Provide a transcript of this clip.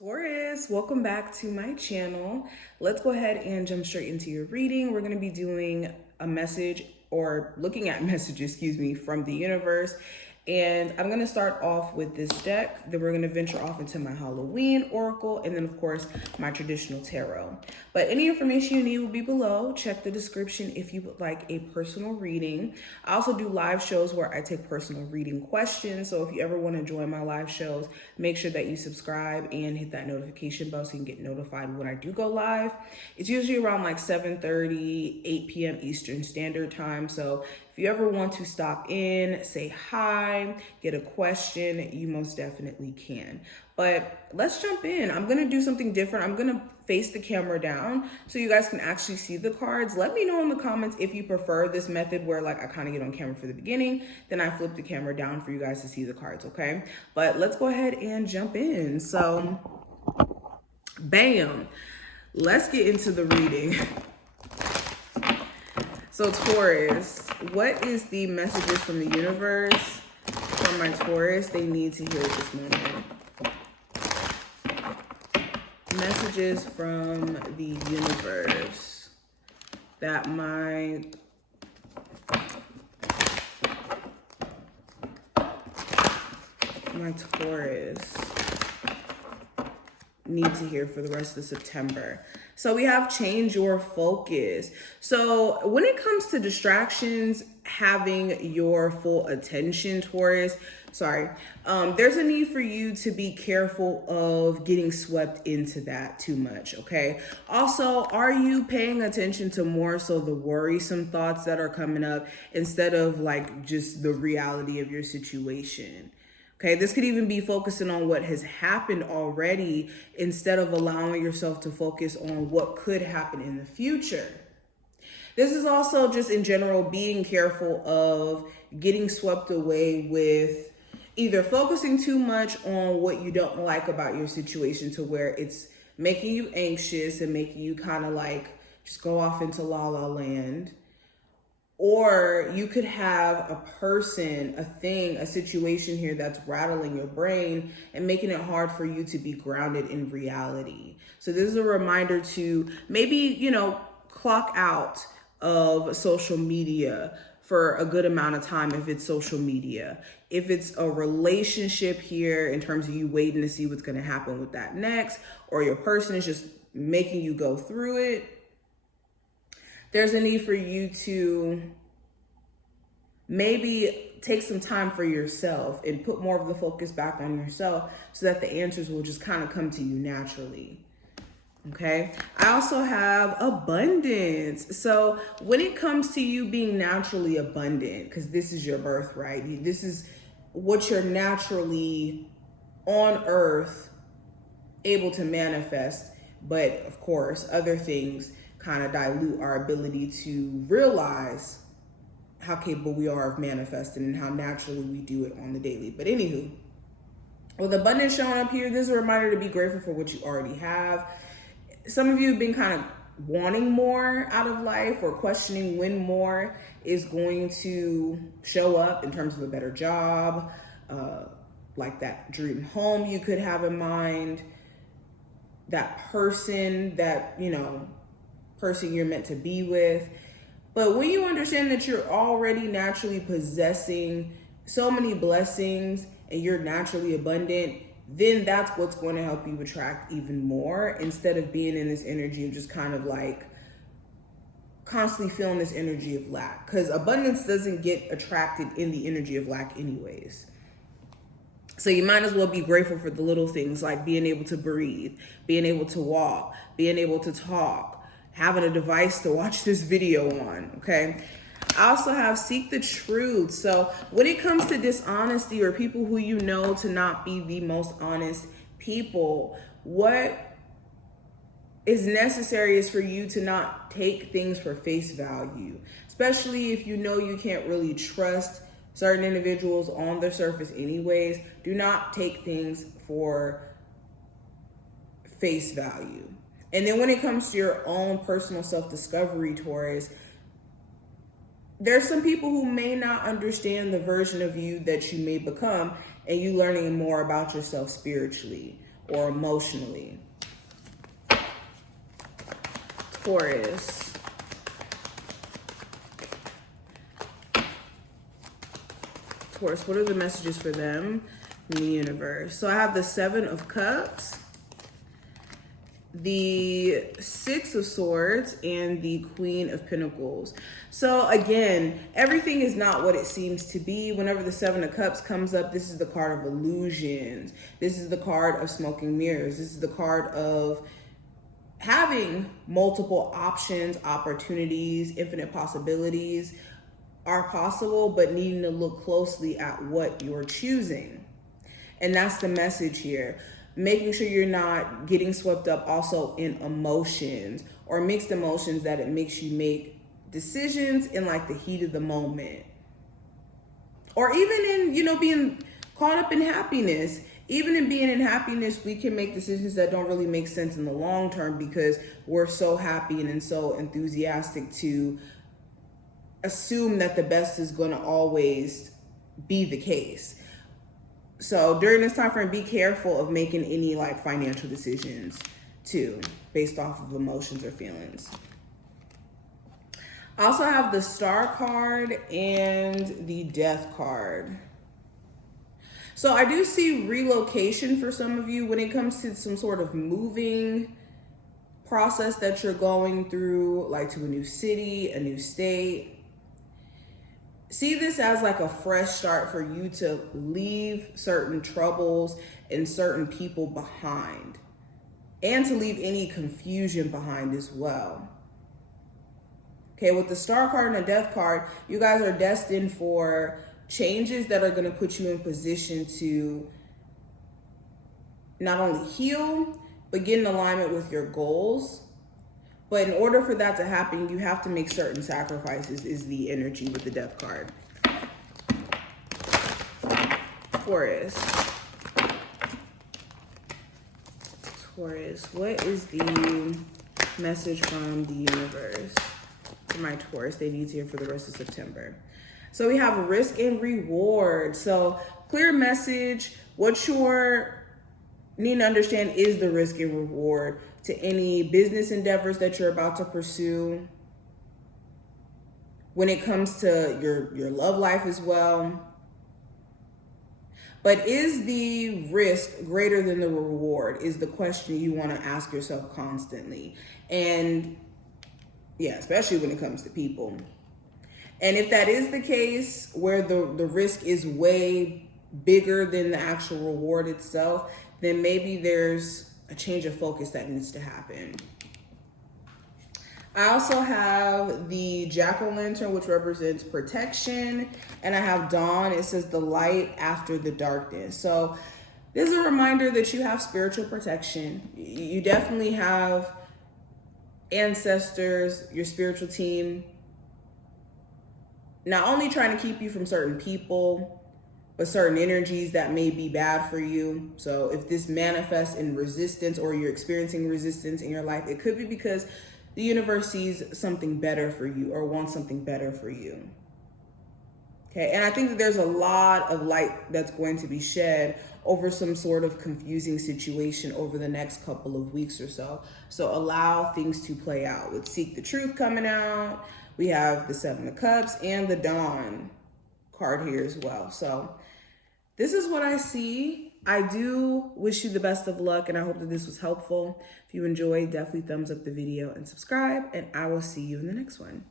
Taurus, welcome back to my channel. Let's go ahead and jump straight into your reading. We're going to be doing a message or looking at messages, from the universe. And I'm going to start off with this deck. Then we're going to venture off into my Halloween oracle. And then, of course, my traditional tarot. But any information you need will be below. Check the description if you would like a personal reading. I also do live shows where I take personal reading questions. So if you ever want to join my live shows, make sure that you subscribe and hit that notification bell so you can get notified when I do go live. It's usually around like 7:30, 8 p.m. Eastern Standard Time. So if you ever want to stop in, say hi, get a question, you most definitely can. But let's jump in. I'm going to do something different. I'm going to face the camera down so you guys can actually see the cards. Let me know in the comments if you prefer this method where like I kind of get on camera for the beginning, then I flip the camera down for you guys to see the cards, okay? But let's go ahead and jump in. So, bam. Let's get into the reading. So Taurus, what is the messages from the universe for my Taurus they need to hear at this moment? Messages from the universe that my Taurus need to hear for the rest of September. So we have change your focus. So when it comes to distractions, having your full attention, Taurus, there's a need for you to be careful of getting swept into that too much, okay? Also, are you paying attention to more so the worrisome thoughts that are coming up instead of like just the reality of your situation? Okay, this could even be focusing on what has happened already instead of allowing yourself to focus on what could happen in the future. This is also just in general being careful of getting swept away with either focusing too much on what you don't like about your situation to where it's making you anxious and making you kind of like just go off into la la land. Or you could have a person, a thing, a situation here that's rattling your brain and making it hard for you to be grounded in reality. So this is a reminder to maybe, clock out of social media for a good amount of time if it's social media. If it's a relationship here in terms of you waiting to see what's going to happen with that next, or your person is just making you go through it, there's a need for you to maybe take some time for yourself and put more of the focus back on yourself so that the answers will just kind of come to you naturally. Okay. I also have abundance. So when it comes to you being naturally abundant, because this is your birthright, this is what you're naturally on earth able to manifest. But of course, other things kind of dilute our ability to realize how capable we are of manifesting and how naturally we do it on the daily. But anywho, with abundance showing up here, this is a reminder to be grateful for what you already have. Some of you have been kind of wanting more out of life or questioning when more is going to show up in terms of a better job, like that dream home you could have in mind, that person that, person you're meant to be with. But when you understand that you're already naturally possessing so many blessings and you're naturally abundant, then that's what's going to help you attract even more instead of being in this energy of just kind of like constantly feeling this energy of lack. Because abundance doesn't get attracted in the energy of lack anyways. So you might as well be grateful for the little things like being able to breathe, being able to walk, being able to talk, having a device to watch this video on, okay? I also have seek the truth. So when it comes to dishonesty or people who you know to not be the most honest people, what is necessary is for you to not take things for face value, especially if you know you can't really trust certain individuals on the surface anyways. Do not take things for face value. And then when it comes to your own personal self-discovery, Taurus, there's some people who may not understand the version of you that you may become and you learning more about yourself spiritually. or emotionally. Taurus. Taurus, what are the messages for them in the universe? So I have the 7 of Cups, the 6 of Swords, and the Queen of Pentacles. So again, everything is not what it seems to be. Whenever the 7 of Cups comes up, this is the card of illusions. This is the card of smoking mirrors. This is the card of having multiple options, opportunities, infinite possibilities are possible, but needing to look closely at what you're choosing. And that's the message here. Making sure you're not getting swept up also in emotions or mixed emotions, that it makes you make decisions in like the heat of the moment. Or even in, you know, being caught up in happiness. Even in being in happiness, we can make decisions that don't really make sense in the long term because we're so happy and so enthusiastic to assume that the best is going to always be the case. So during this time frame, be careful of making any like financial decisions too, based off of emotions or feelings. I also have the Star card and the Death card. So I do see relocation for some of you when it comes to some sort of moving process that you're going through, like to a new city, a new state. See this as like a fresh start for you to leave certain troubles and certain people behind, and to leave any confusion behind as well. Okay, with the Star card and the Death card, you guys are destined for changes that are going to put you in position to not only heal, but get in alignment with your goals. But in order for that to happen, you have to make certain sacrifices, is the energy with the Death card. Taurus. Taurus, what is the message from the universe for my Taurus they need to hear for the rest of September? So we have risk and reward. So clear message. What you're needing to understand is the risk and reward to any business endeavors that you're about to pursue. When it comes to your love life as well. But is the risk greater than the reward is the question you want to ask yourself constantly. And yeah, especially when it comes to people. And if that is the case, where the risk is way bigger than the actual reward itself, then maybe there's a change of focus that needs to happen. I also have the jack-o'-lantern, which represents protection. And I have dawn. It says the light after the darkness. So this is a reminder that you have spiritual protection. You definitely have ancestors, your spiritual team, not only trying to keep you from certain people, but certain energies that may be bad for you. So if this manifests in resistance, or you're experiencing resistance in your life, it could be because the universe sees something better for you or wants something better for you. Okay, and I think that there's a lot of light that's going to be shed over some sort of confusing situation over the next couple of weeks or so. So allow things to play out. With Seek the Truth coming out, we have the 7 of Cups and the Dawn card here as well. So this is what I see. I do wish you the best of luck, and I hope that this was helpful. If you enjoyed, definitely thumbs up the video and subscribe, and I will see you in the next one.